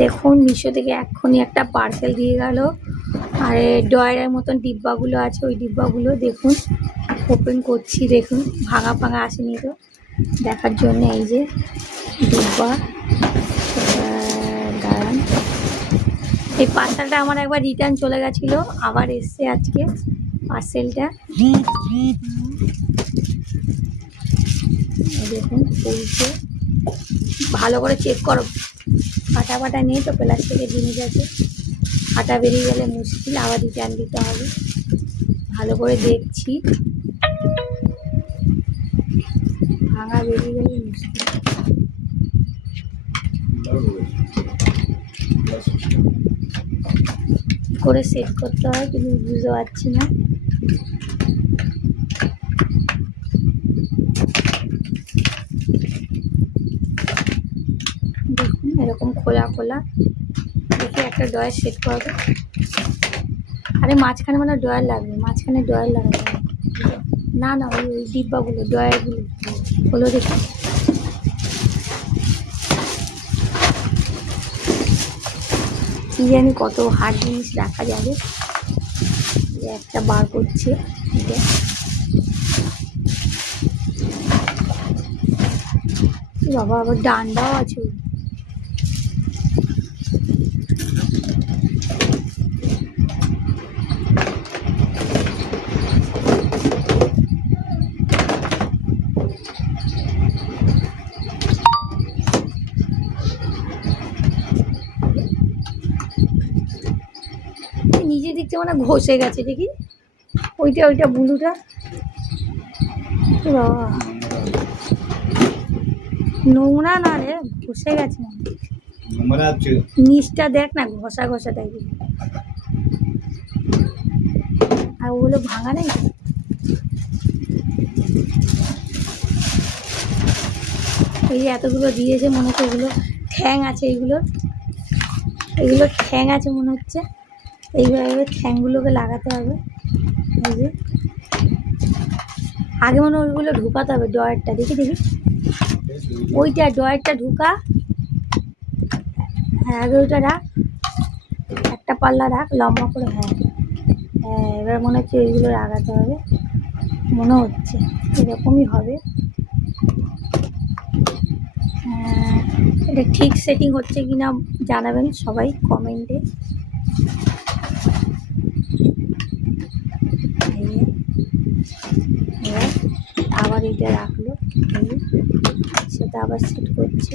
দেখুন মিশো থেকে এক্ষুনি একটা পার্সেল দিয়ে গেল। আর ডয়ারের মতন ডিব্বাগুলো আছে, ওই ডিব্বাগুলো দেখুন ওপেন করছি। দেখুন ভাঙা ভাঙা আসেনি তো, দেখার জন্য এই যে ডিব্বা। দাঁড়ান, এই পার্সেলটা আমার একবার রিটার্ন চলে গেছিলো, আবার এসছে আজকে পার্সেলটা। দেখুন খুলছে, ভালো করে চেক করো। ফাটা ফাটা নেই তো, প্লাস্টিকের জিনিস আছে, ফাটা বেরিয়ে গেলে মুশকিল, আবার রিটার্ন দিতে হবে। ভালো করে দেখছি, ভাঙা বেরিয়ে গেলে মুশকিল। কী করে সেট করতে হয় কিন্তু বুঝতে পারছি না। দেখুন এরকম খোলা খোলা, দেখে একটা ডয়ার সেট করবে। আরে মাঝখানে মানে ডয়ার লাগবে, মাঝখানে ডয়ার লাগাবে না। না ওই ডিব্বাগুলো, ডয়ারগুলো হলো। দেখুন কি জানি কত হার্ড জিনিস রাখা যাবে। একটা বার করছে, এটা বাবা, আবার ডান্ডাও আছে। নিজে দেখতে মানে ঘষে গেছে, দেখি ওইটা ব্লুটা। বাবা নোংরা না রে, ঘষে গেছে। নিচটা দেখ না, ঘষা ঘষা টাইপের। আর ওগুলো ভাঙা নেই। এই যে এতগুলো দিয়েছে, মনে হচ্ছে এগুলো ঠ্যাং আছে, এগুলো ঠ্যাং আছে মনে হচ্ছে। এইভাবে ঠ্যাংগুলোকে লাগাতে হবে। এই যে আগে মনে হয় ওইগুলো ঢুকাতে হবে, ডয়ারটা দেখি ওইটা ডয়ারটা ঢুকা। হ্যাঁ আগে ওইটা রাখ, একটা পাল্লা রাখ লম্বা করে। হ্যাঁ হ্যাঁ, এবার মনে হচ্ছে ওইগুলো লাগাতে হবে, মনে হচ্ছে এরকমই হবে। এটা ঠিক সেটিং হচ্ছে কিনা জানাবেন সবাই কমেন্টে। আবার এটা রাখলো, সেটা আবার সেট করছে।